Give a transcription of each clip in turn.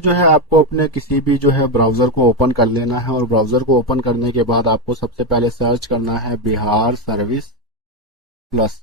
जो है आपको अपने किसी भी जो है ब्राउजर को ओपन कर लेना है और ब्राउजर को ओपन करने के बाद आपको सबसे पहले सर्च करना है बिहार सर्विस प्लस।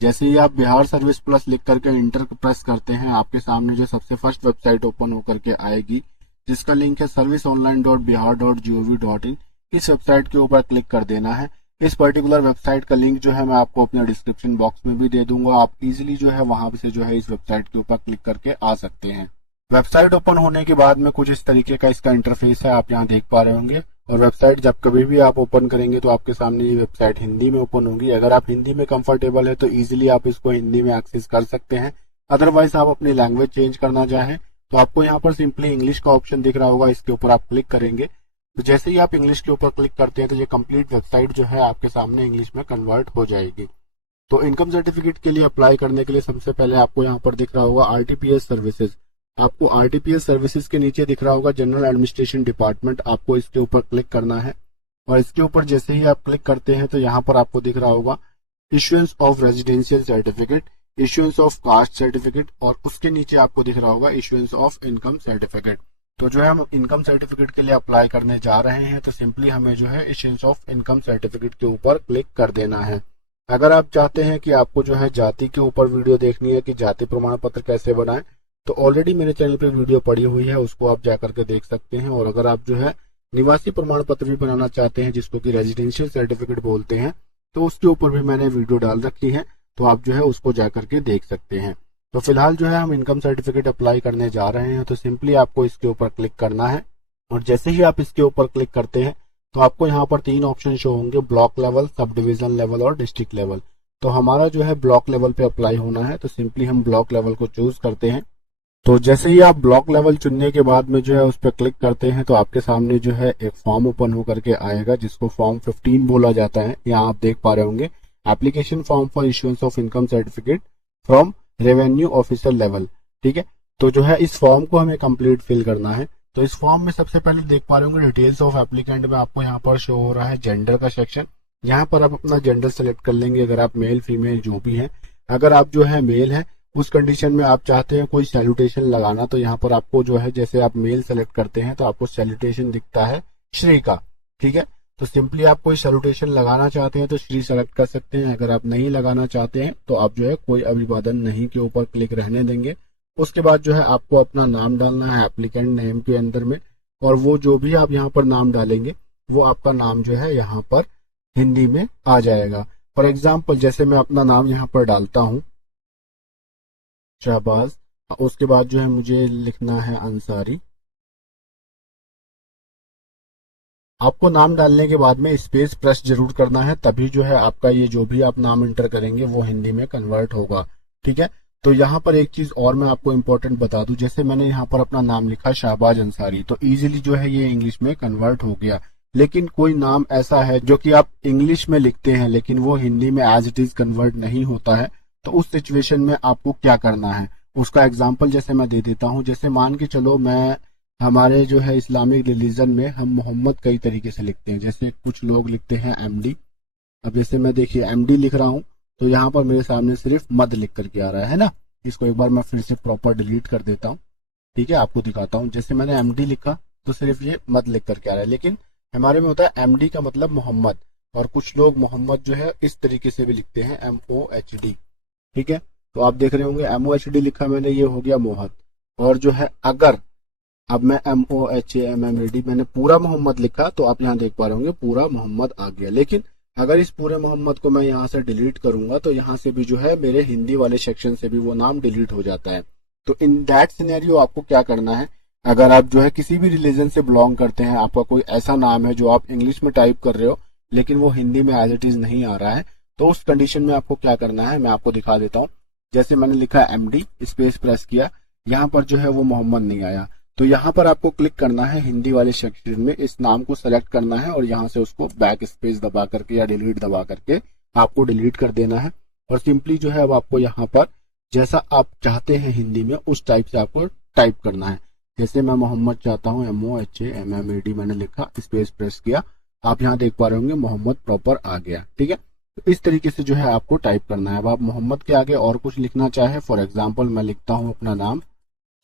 जैसे ही आप बिहार सर्विस प्लस लिख करके इंटर प्रेस करते हैं, आपके सामने जो सबसे फर्स्ट वेबसाइट ओपन होकर के आएगी, जिसका लिंक है serviceonline.bihar.gov.in। इस वेबसाइट के ऊपर क्लिक कर देना है। इस पर्टिकुलर वेबसाइट का लिंक जो है मैं आपको अपने डिस्क्रिप्शन बॉक्स में भी दे दूंगा। आप इजीली जो है वहां से जो है इस वेबसाइट के ऊपर क्लिक करके आ सकते हैं। वेबसाइट ओपन होने के बाद में कुछ इस तरीके का इसका इंटरफेस है, आप यहाँ देख पा रहे होंगे। और वेबसाइट जब कभी भी आप ओपन करेंगे तो आपके सामने ये वेबसाइट हिंदी में ओपन होगी। अगर आप हिंदी में कंफर्टेबल है तो इजीली आप इसको हिंदी में एक्सेस कर सकते हैं। अदरवाइज आप अपनी लैंग्वेज चेंज करना चाहें तो आपको यहाँ पर सिंपली इंग्लिश का ऑप्शन दिख रहा होगा, इसके ऊपर आप क्लिक करेंगे। तो जैसे ही आप इंग्लिश के ऊपर क्लिक करते हैं तो ये कंप्लीट वेबसाइट जो है आपके सामने इंग्लिश में कन्वर्ट हो जाएगी। तो इनकम सर्टिफिकेट के लिए अप्लाई करने के लिए सबसे पहले आपको यहाँ पर दिख रहा होगा आरटीपीएस सर्विसेज। आपको आरटीपीएस सर्विसेज के नीचे दिख रहा होगा जनरल एडमिनिस्ट्रेशन डिपार्टमेंट। आपको इसके ऊपर क्लिक करना है और इसके ऊपर जैसे ही आप क्लिक करते हैं तो यहाँ पर आपको दिख रहा होगा issuance of residential certificate, issuance of caste certificate और उसके नीचे आपको दिख रहा होगा इश्यूएंस ऑफ इनकम सर्टिफिकेट। तो जो है हम इनकम सर्टिफिकेट के लिए अप्लाई करने जा रहे हैं तो सिंपली हमें जो है इश्यूएंस ऑफ इनकम सर्टिफिकेट के ऊपर क्लिक कर देना है। अगर आप चाहते हैं कि आपको जो है जाति के ऊपर वीडियो देखनी है कि जाति प्रमाण पत्र कैसे बनाएं, तो ऑलरेडी मेरे चैनल पे वीडियो पड़ी हुई है, उसको आप जाकर के देख सकते हैं। और अगर आप जो है निवासी प्रमाण पत्र भी बनाना चाहते हैं जिसको कि रेजिडेंशियल सर्टिफिकेट बोलते हैं, तो उसके ऊपर भी मैंने वीडियो डाल रखी है, तो आप जो है उसको जाकर के देख सकते हैं। तो फिलहाल जो है हम इनकम सर्टिफिकेट अप्लाई करने जा रहे हैं, तो सिंपली आपको इसके ऊपर क्लिक करना है। और जैसे ही आप इसके ऊपर क्लिक करते हैं तो आपको यहाँ पर 3 ऑप्शन शो होंगे, block level, sub division level और डिस्ट्रिक्ट लेवल। तो हमारा जो है ब्लॉक लेवल पे अप्लाई होना है, तो सिंपली हम ब्लॉक लेवल को चूज करते हैं। तो जैसे ही आप ब्लॉक लेवल चुनने के बाद में जो है उस पर क्लिक करते हैं तो आपके सामने जो है एक फॉर्म ओपन होकर के आएगा जिसको फॉर्म 15 बोला जाता है। यहाँ आप देख पा रहे होंगे application form for issuance of income certificate from revenue officer level. ठीक है, तो जो है इस फॉर्म को हमें कंप्लीट फिल करना है। तो इस फॉर्म में सबसे पहले देख पा रहे होंगे डिटेल्स ऑफ एप्लीकेंट में आपको यहाँ पर शो हो रहा है जेंडर का सेक्शन। यहाँ पर आप अपना जेंडर सेलेक्ट कर लेंगे, अगर आप मेल फीमेल जो भी है। अगर आप जो है मेल है उस कंडीशन में आप चाहते हैं कोई सैल्यूटेशन लगाना, तो यहाँ पर आपको जो है जैसे आप मेल सेलेक्ट करते हैं तो आपको सैल्यूटेशन दिखता है श्री का। ठीक है, तो सिंपली आप कोई सैल्यूटेशन लगाना चाहते हैं तो श्री सेलेक्ट कर सकते हैं। अगर आप नहीं लगाना चाहते हैं तो आप जो है कोई अभिवादन नहीं के ऊपर क्लिक रहने देंगे। उसके बाद जो है आपको अपना नाम डालना है एप्लीकेंट नेम के अंदर में, और वो जो भी आप यहाँ पर नाम डालेंगे वो आपका नाम जो है यहाँ पर हिंदी में आ जाएगा। फॉर एग्जाम्पल जैसे मैं अपना नाम यहाँ पर डालता हूँ शहबाज, उसके बाद जो है मुझे लिखना है अंसारी। आपको नाम डालने के बाद में स्पेस प्रेस जरूर करना है, तभी जो है आपका ये जो भी आप नाम एंटर करेंगे वो हिंदी में कन्वर्ट होगा। ठीक है, तो यहाँ पर एक चीज और मैं आपको इम्पोर्टेंट बता दूं, जैसे मैंने यहाँ पर अपना नाम लिखा शहबाज अंसारी, तो इजीली जो है ये इंग्लिश में कन्वर्ट हो गया। लेकिन कोई नाम ऐसा है जो कि आप इंग्लिश में लिखते हैं लेकिन वो हिंदी में एज इट इज कन्वर्ट नहीं होता है, तो उस सिचुएशन में आपको क्या करना है उसका एग्जाम्पल जैसे मैं दे देता हूँ। जैसे मान के चलो मैं हमारे जो है इस्लामिक रिलीजन में हम मोहम्मद कई तरीके से लिखते हैं, जैसे कुछ लोग लिखते हैं एमडी। अब जैसे मैं देखिए एमडी लिख रहा हूँ तो यहाँ पर मेरे सामने सिर्फ मद लिख करके आ रहा है ना। इसको एक बार मैं फिर से प्रॉपर डिलीट कर देता हूँ। ठीक है, आपको दिखाता हूँ। जैसे मैंने एमडी लिखा तो सिर्फ ये मद लिख करके आ रहा है, लेकिन हमारे में होता है एमडी का मतलब मोहम्मद, और कुछ लोग मोहम्मद जो है इस तरीके से भी लिखते हैं MOHD। ठीक है, तो आप देख रहे होंगे MOHD लिखा मैंने, ये हो गया मोहद। और जो है अगर अब मैं MOHAMMAD मैंने पूरा मोहम्मद लिखा तो आप यहाँ देख पा रहे होंगे पूरा मोहम्मद आ गया। लेकिन अगर इस पूरे मोहम्मद को मैं यहाँ से डिलीट करूंगा तो यहाँ से भी जो है मेरे हिंदी वाले सेक्शन से भी वो नाम डिलीट हो जाता है। तो इन दैट सिनेरियो आपको क्या करना है, अगर आप जो है किसी भी रिलीजन से बिलोंग करते हैं, आपका कोई ऐसा नाम है जो आप इंग्लिश में टाइप कर रहे हो लेकिन वो हिंदी में एज इट इज नहीं आ रहा है, तो उस कंडीशन में आपको क्या करना है मैं आपको दिखा देता हूँ। जैसे मैंने लिखा MD स्पेस प्रेस किया, यहाँ पर जो है वो मोहम्मद नहीं आया, तो यहाँ पर आपको क्लिक करना है हिंदी वाले सेक्शन में, इस नाम को सेलेक्ट करना है और यहाँ से उसको बैक स्पेस दबा करके या डिलीट दबा करके आपको डिलीट कर देना है। और सिंपली जो है अब आपको यहाँ पर जैसा आप चाहते हैं हिंदी में उस टाइप से आपको टाइप करना है। जैसे मैं मोहम्मद चाहता हूँ MOHAMMAD मैंने लिखा, स्पेस प्रेस किया, आप यहाँ देख पा रहे होंगे मोहम्मद प्रॉपर आ गया। ठीक है, तो इस तरीके से जो है आपको टाइप करना है। अब आप मोहम्मद के आगे और कुछ लिखना चाहे, फॉर एग्जाम्पल मैं लिखता हूँ अपना नाम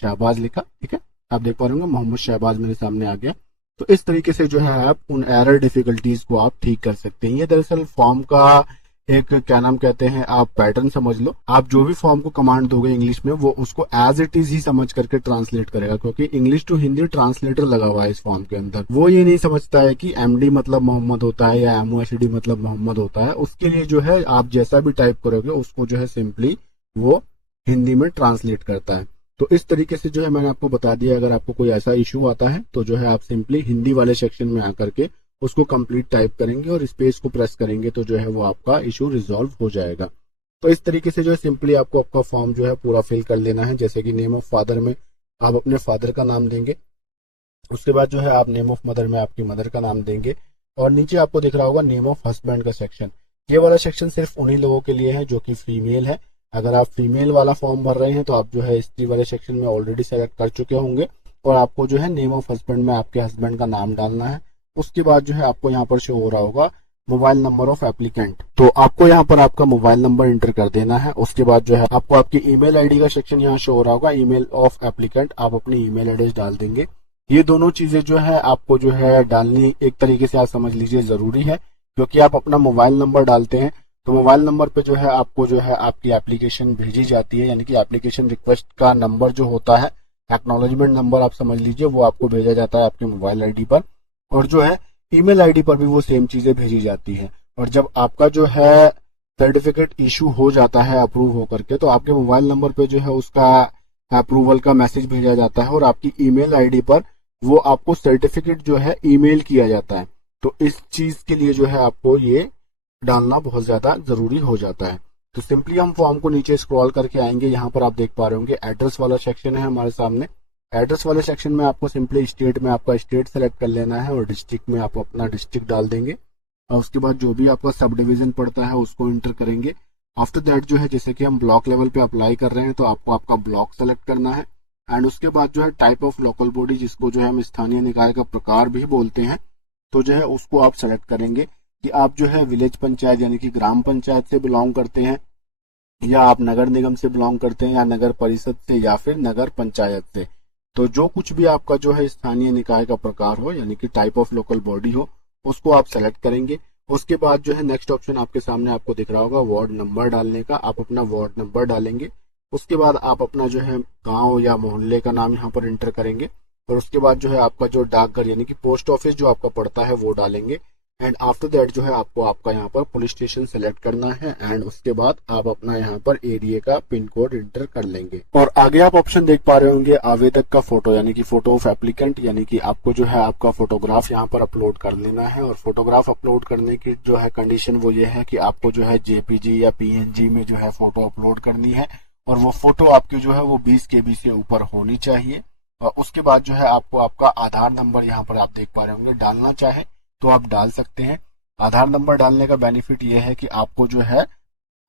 शहबाज लिखा। ठीक है, आप देख पा रहे होंगे मोहम्मद शहबाज मेरे सामने आ गया। तो इस तरीके से जो है आप उन एरर डिफिकल्टीज को आप ठीक कर सकते हैं। ये दरअसल फॉर्म का एक क्या नाम कहते हैं, आप पैटर्न समझ लो। आप जो भी फॉर्म को कमांड दोगे इंग्लिश में, वो उसको एज इट इज ही समझ करके ट्रांसलेट करेगा, क्योंकि इंग्लिश टू हिंदी ट्रांसलेटर लगा हुआ है इस फॉर्म के अंदर। वो ये नहीं समझता है कि एमडी मतलब मोहम्मद होता है या एमओएसडी मतलब मोहम्मद होता है। उसके लिए जो है आप जैसा भी टाइप करोगे उसको जो है सिंपली वो हिंदी में ट्रांसलेट करता है। तो इस तरीके से जो है मैंने आपको बता दिया। अगर आपको कोई ऐसा इशू आता है तो जो है आप सिंपली हिंदी वाले सेक्शन में आकर के उसको कंप्लीट टाइप करेंगे और स्पेस को प्रेस करेंगे तो जो है वो आपका इशू रिजॉल्व हो जाएगा। तो इस तरीके से जो है सिंपली आपको आपका फॉर्म जो है पूरा फिल कर लेना है। जैसे कि नेम ऑफ फादर में आप अपने फादर का नाम देंगे, उसके बाद जो है आप नेम ऑफ मदर में आपकी मदर का नाम देंगे, और नीचे आपको दिख रहा होगा नेम ऑफ हस्बैंड का सेक्शन। ये वाला सेक्शन सिर्फ उन्हीं लोगों के लिए है जो कि फीमेल है। अगर आप फीमेल वाला फॉर्म भर रहे हैं तो आप जो है स्त्री वाले सेक्शन में ऑलरेडी सेलेक्ट कर चुके होंगे, और आपको जो है नेम ऑफ हस्बैंड में आपके हस्बैंड का नाम डालना है। उसके बाद जो है आपको यहाँ पर शो हो रहा होगा मोबाइल नंबर ऑफ एप्लीकेंट, तो आपको यहाँ पर आपका मोबाइल नंबर एंटर कर देना है। उसके बाद जो है आपको आपकी ईमेल आईडी का सेक्शन यहाँ शो हो रहा होगा, ईमेल ऑफ एप्लीकेंट, आप अपनी ईमेल एड्रेस डाल देंगे। ये दोनों चीजें जो है आपको जो है डालनी एक तरीके से आप समझ लीजिए जरूरी है, क्योंकि आप अपना मोबाइल नंबर डालते हैं तो मोबाइल नंबर पे जो है आपको जो है आपकी एप्लीकेशन भेजी जाती है, यानी कि एप्लीकेशन रिक्वेस्ट का नंबर जो होता है, एक्नॉलेजमेंट नंबर आप समझ लीजिए, वो आपको भेजा जाता है आपके मोबाइल आईडी पर, और जो है ईमेल आईडी पर भी वो सेम चीजें भेजी जाती है। और जब आपका जो है सर्टिफिकेट इशू हो जाता है अप्रूव होकर के, तो आपके मोबाइल नंबर पे जो है उसका अप्रूवल का मैसेज भेजा जाता है और आपकी ईमेल आईडी पर वो आपको सर्टिफिकेट जो है ईमेल किया जाता है। तो इस चीज के लिए जो है आपको ये डालना बहुत ज्यादा जरूरी हो जाता है। तो सिंपली हम फॉर्म को नीचे स्क्रॉल करके आएंगे। यहाँ पर आप देख पा रहे होंगे एड्रेस वाला सेक्शन है हमारे सामने। एड्रेस वाले सेक्शन में आपको सिंपली स्टेट में आपका स्टेट सेलेक्ट कर लेना है और डिस्ट्रिक्ट में आप अपना डिस्ट्रिक्ट डाल देंगे, और उसके बाद जो भी आपका सब डिवीजन पड़ता है उसको इंटर करेंगे। आफ्टर दैट जो है जैसे कि हम ब्लॉक लेवल पे अप्लाई कर रहे हैं तो आपको आपका ब्लॉक सेलेक्ट करना है, एंड उसके बाद जो है टाइप ऑफ लोकल बॉडी, जिसको जो है हम स्थानीय निकाय का प्रकार भी बोलते हैं, तो जो है उसको आप सेलेक्ट करेंगे कि आप जो है विलेज पंचायत यानी कि ग्राम पंचायत से बिलोंग करते हैं, या आप नगर निगम से बिलोंग करते हैं, या नगर परिषद से, या फिर नगर पंचायत से। तो जो कुछ भी आपका जो है स्थानीय निकाय का प्रकार हो यानी कि टाइप ऑफ लोकल बॉडी हो, उसको आप सेलेक्ट करेंगे। उसके बाद जो है नेक्स्ट ऑप्शन आपके सामने आपको दिख रहा होगा वार्ड नंबर डालने का, आप अपना वार्ड नंबर डालेंगे। उसके बाद आप अपना जो है गांव या मोहल्ले का नाम यहाँ पर एंटर करेंगे, और उसके बाद जो है आपका जो डाकघर यानी कि पोस्ट ऑफिस जो आपका पड़ता है वो डालेंगे। एंड आफ्टर दैट जो है आपको आपका यहाँ पर पुलिस स्टेशन सेलेक्ट करना है, एंड उसके बाद आप अपना यहाँ पर एरिया का पिन कोड एंटर कर लेंगे। और आगे आप ऑप्शन देख पा रहे होंगे आवेदक का फोटो यानी कि फोटो ऑफ एप्लीकेंट, यानी कि आपको जो है आपका फोटोग्राफ यहाँ पर अपलोड कर लेना है। और फोटोग्राफ अपलोड करने की जो है कंडीशन वो ये है कि आपको जो है जेपीजी या पीएनजी में जो है फोटो अपलोड करनी है, और वो फोटो आपकी जो है वो 20 KB से ऊपर होनी चाहिए। और उसके बाद जो है आपको आपका आधार नंबर यहाँ पर आप देख पा रहे होंगे, डालना चाहे तो आप डाल सकते हैं। आधार नंबर डालने का बेनिफिट ये है कि आपको जो है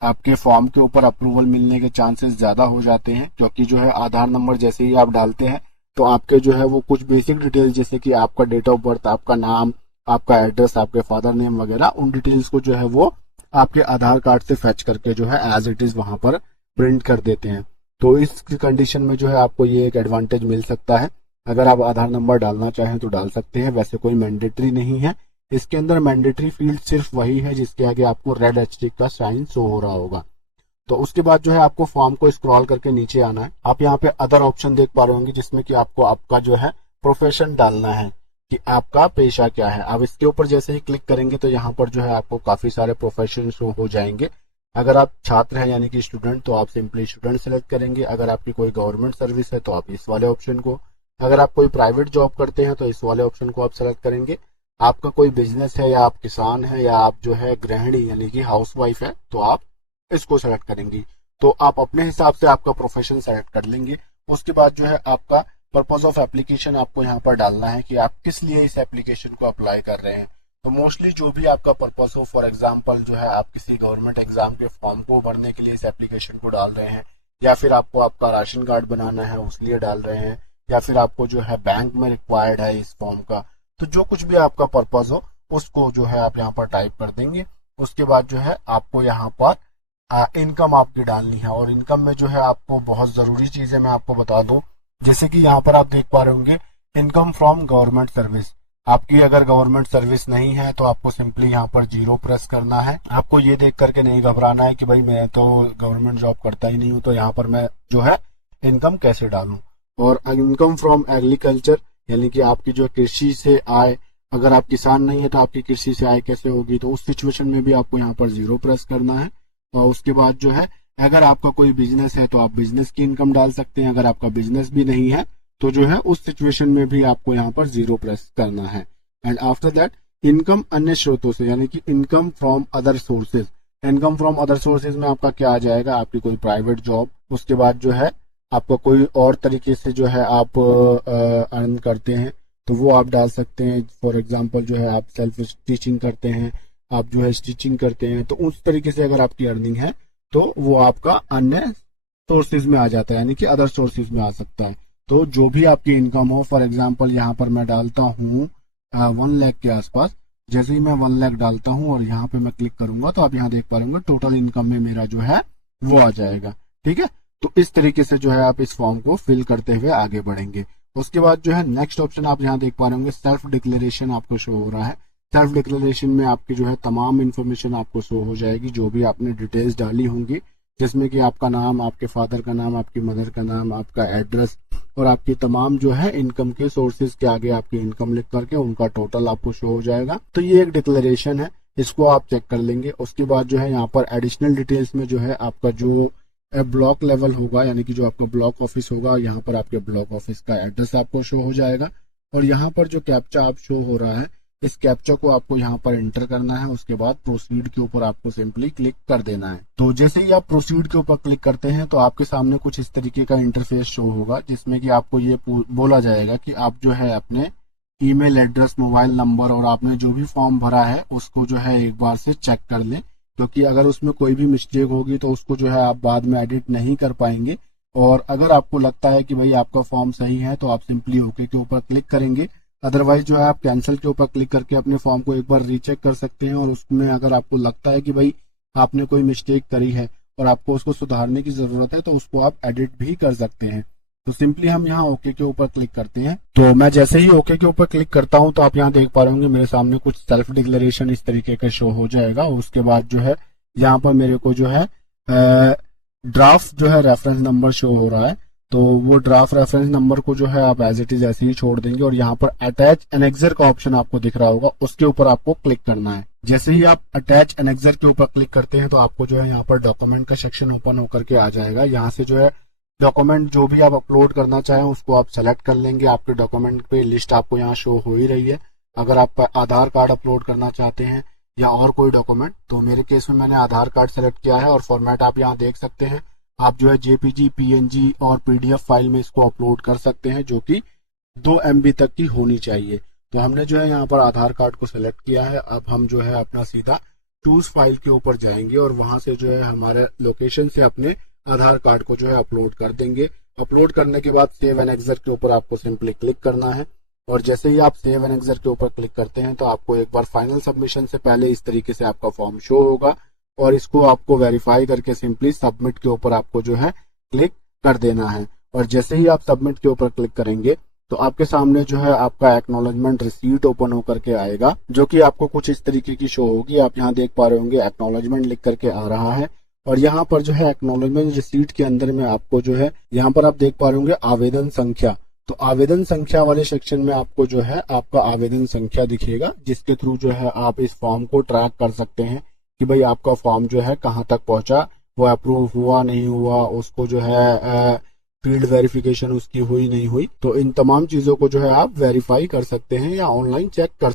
आपके फॉर्म के ऊपर अप्रूवल मिलने के चांसेस ज्यादा हो जाते हैं, क्योंकि जो है आधार नंबर जैसे ही आप डालते हैं तो आपके जो है वो कुछ बेसिक डिटेल्स जैसे कि आपका डेट ऑफ बर्थ, आपका नाम, आपका एड्रेस, आपके फादर नेम वगैरह, उन डिटेल्स को जो है वो आपके आधार कार्ड से फैच करके जो है एज इट इज वहां पर प्रिंट कर देते हैं। तो इस कंडीशन में जो है आपको ये एक एडवांटेज मिल सकता है। अगर आप आधार नंबर डालना चाहें तो डाल सकते हैं, वैसे कोई मैंडेटरी नहीं है। इसके अंदर मैंडेटरी फील्ड सिर्फ वही है जिसके आगे आपको रेड एस्टेरिक का साइन शो हो रहा होगा। तो उसके बाद जो है आपको फॉर्म को स्क्रॉल करके नीचे आना है। आप यहाँ पे अदर ऑप्शन देख पा रहे होंगे जिसमें कि आपको आपका जो है प्रोफेशन डालना है कि आपका पेशा क्या है। आप इसके ऊपर जैसे ही क्लिक करेंगे तो यहाँ पर जो है आपको काफी सारे प्रोफेशन शो हो जाएंगे। अगर आप छात्र हैं यानी कि स्टूडेंट तो आप सिंपली स्टूडेंट सेलेक्ट करेंगे। अगर आपकी कोई गवर्नमेंट सर्विस है तो आप इस वाले ऑप्शन को, अगर आप कोई प्राइवेट जॉब करते हैं तो इस वाले ऑप्शन को आप सेलेक्ट करेंगे। आपका कोई बिजनेस है या आप किसान है या आप जो है गृहिणी यानी कि हाउसवाइफ है तो आप इसको सेलेक्ट करेंगी। तो आप अपने हिसाब से आपका प्रोफेशन सेलेक्ट कर लेंगे। उसके बाद जो है आपका पर्पज ऑफ एप्लीकेशन आपको यहाँ पर डालना है कि आप किस लिए इस एप्लीकेशन को अप्लाई कर रहे हैं। तो मोस्टली जो भी आपका पर्पज हो, फॉर एग्जांपल जो है आप किसी गवर्नमेंट एग्जाम के फॉर्म को भरने के लिए इस एप्लीकेशन को डाल रहे हैं, या फिर आपको आपका राशन कार्ड बनाना है उस लिए डाल रहे हैं, या फिर आपको जो है बैंक में रिक्वायर्ड है इस फॉर्म का। तो जो कुछ भी आपका पर्पज हो उसको जो है आप यहाँ पर टाइप कर देंगे। उसके बाद जो है आपको यहाँ पर इनकम आपकी डालनी है, और इनकम में जो है आपको बहुत जरूरी चीजें मैं आपको बता दूं जैसे कि यहाँ पर आप देख पा रहे होंगे इनकम फ्रॉम गवर्नमेंट सर्विस। आपकी अगर गवर्नमेंट सर्विस नहीं है तो आपको सिंपली यहाँ पर 0 प्रेस करना है। आपको ये देख करके नहीं घबराना है कि भाई मैं तो गवर्नमेंट जॉब करता ही नहीं हूँ, तो यहाँ पर मैं जो है इनकम कैसे डालूं। और इनकम फ्रॉम एग्रीकल्चर, यानी कि आपकी जो कृषि से आय, अगर आप किसान नहीं है तो आपकी कृषि से आय कैसे होगी, तो उस सिचुएशन में भी आपको यहाँ पर 0 प्रेस करना है। और उसके बाद जो है अगर आपका कोई बिजनेस है तो आप बिजनेस की इनकम डाल सकते हैं। अगर आपका बिजनेस भी नहीं है तो जो है उस सिचुएशन में भी आपको यहाँ पर 0 प्रेस करना है। एंड आफ्टर दैट इनकम अन्य स्रोतों से, यानी कि income from other sources. Income from other sources में आपका क्या आ जाएगा, आपकी कोई प्राइवेट जॉब, उसके बाद जो है आपका कोई और तरीके से जो है आप अर्न करते हैं तो वो आप डाल सकते हैं। फॉर एग्जांपल जो है आप सेल्फ स्टिचिंग करते हैं, आप जो है स्टिचिंग करते हैं, तो उस तरीके से अगर आपकी अर्निंग है तो वो आपका अन्य सोर्सेज में आ जाता है, यानी कि अदर सोर्सेज में आ सकता है। तो जो भी आपकी इनकम हो, फॉर एग्जांपल यहाँ पर मैं डालता हूँ 1 लाख के आसपास। जैसे ही मैं 1 लाख डालता हूँ और यहाँ पे मैं क्लिक करूंगा तो आप यहाँ देख पा रहे होंगे टोटल इनकम में मेरा जो है वो आ जाएगा। ठीक है, तो इस तरीके से जो है आप इस फॉर्म को फिल करते हुए आगे बढ़ेंगे। उसके बाद जो है नेक्स्ट ऑप्शन आप यहाँ देख पा रहे होंगे सेल्फ डिक्लेरेशन आपको शो हो रहा है। सेल्फ डिक्लेरेशन में आपकी जो है तमाम इन्फॉर्मेशन आपको शो हो जाएगी, जो भी आपने डिटेल्स डाली होंगी, जिसमें कि आपका नाम, आपके फादर का नाम, आपकी मदर का नाम, आपका एड्रेस और आपकी तमाम जो है इनकम के सोर्सेज के आगे आपकी इनकम लिख करके उनका टोटल आपको शो हो जाएगा। तो ये एक डिक्लेरेशन है, इसको आप चेक कर लेंगे। उसके बाद जो है यहाँ पर एडिशनल डिटेल्स में जो है आपका जो ब्लॉक लेवल होगा, यानी कि जो आपका ब्लॉक ऑफिस होगा, यहाँ पर आपके ब्लॉक ऑफिस का एड्रेस आपको शो हो जाएगा। और यहाँ पर जो कैप्चा आप शो हो रहा है, इस कैप्चा को आपको यहाँ पर एंटर करना है। उसके बाद प्रोसीड के ऊपर आपको सिंपली क्लिक कर देना है। तो जैसे ही आप प्रोसीड के ऊपर क्लिक करते हैं तो आपके सामने कुछ इस तरीके का इंटरफेस शो होगा, जिसमें कि आपको ये बोला जाएगा कि आप जो है अपने ईमेल एड्रेस, मोबाइल नंबर और आपने जो भी फॉर्म भरा है उसको जो है एक बार से चेक कर लें, क्योंकि अगर उसमें कोई भी मिस्टेक होगी तो उसको जो है आप बाद में एडिट नहीं कर पाएंगे। और अगर आपको लगता है कि भाई आपका फॉर्म सही है तो आप सिंपली ओके के ऊपर क्लिक करेंगे। अदरवाइज जो है आप कैंसिल के ऊपर क्लिक करके अपने फॉर्म को एक बार रीचेक कर सकते हैं। और उसमें अगर आपको लगता है कि भाई आपने कोई मिस्टेक करी है और आपको उसको सुधारने की जरूरत है तो उसको आप एडिट भी कर सकते हैं। तो सिंपली हम यहाँ ओके के ऊपर क्लिक करते हैं। तो मैं जैसे ही ओके के ऊपर क्लिक करता हूँ तो आप यहाँ देख पा रहे होंगे मेरे सामने कुछ सेल्फ डिक्लेरेशन इस तरीके का शो हो जाएगा। उसके बाद जो है यहाँ पर मेरे को जो है ड्राफ्ट जो है रेफरेंस नंबर शो हो रहा है, तो वो ड्राफ्ट रेफरेंस नंबर को जो है आप एज इट इज ऐसे ही छोड़ देंगे। और यहाँ पर अटैच एनेक्सर का ऑप्शन आपको दिख रहा होगा, उसके ऊपर आपको क्लिक करना है। जैसे ही आप अटैच एनेक्सर के ऊपर क्लिक करते हैं तो आपको जो है यहाँ पर डॉक्यूमेंट का सेक्शन ओपन होकर के आ जाएगा। यहाँ से जो है डॉक्यूमेंट जो भी आप अपलोड करना चाहें उसको आप सेलेक्ट कर लेंगे। आपके डॉक्यूमेंट पे लिस्ट आपको यहाँ शो हो ही रही है। अगर आप आधार कार्ड अपलोड करना चाहते हैं या और कोई डॉक्यूमेंट, तो मेरे केस में मैंने आधार कार्ड सेलेक्ट किया है। और फॉर्मेट आप यहाँ देख सकते हैं, आप जो है जेपीजी, पीएनजी और पीडीएफ फाइल में इसको अपलोड कर सकते हैं, जो कि 2 MB तक की होनी चाहिए। तो हमने जो है यहाँ पर आधार कार्ड को सिलेक्ट किया है। अब हम जो है अपना सीधा चूज फाइल के ऊपर जाएंगे और वहां से जो है हमारे लोकेशन से अपने आधार कार्ड को जो है अपलोड कर देंगे। अपलोड करने के बाद सेव एनेक्सर के ऊपर आपको सिंपली क्लिक करना है। और जैसे ही आप सेव एनेक्सर के ऊपर क्लिक करते हैं तो आपको एक बार फाइनल सबमिशन से पहले इस तरीके से आपका फॉर्म शो होगा और इसको आपको वेरीफाई करके सिंपली सबमिट के ऊपर आपको जो है क्लिक कर देना है। और जैसे ही आप सबमिट के ऊपर क्लिक करेंगे तो आपके सामने जो है आपका एक्नॉलेजमेंट रिसीट ओपन होकर के आएगा, जो कि आपको कुछ इस तरीके की शो होगी। आप यहाँ देख पा रहे होंगे एक्नॉलेजमेंट लिख करके आ रहा है। और यहाँ पर जो है एक्नॉलेजमेंट रिसीट के अंदर में आपको जो है यहाँ पर आप देख पा रहे होंगे आवेदन संख्या। तो आवेदन संख्या वाले सेक्शन में आपको जो है आपका आवेदन संख्या दिखेगा, जिसके थ्रू जो है आप इस फॉर्म को ट्रैक कर सकते हैं कि भाई आपका फॉर्म जो है कहाँ तक पहुंचा, वो अप्रूव हुआ नहीं हुआ, उसको जो है फील्ड वेरिफिकेशन उसकी हुई नहीं हुई। तो इन तमाम चीजों को जो है आप वेरीफाई कर सकते हैं या ऑनलाइन चेक कर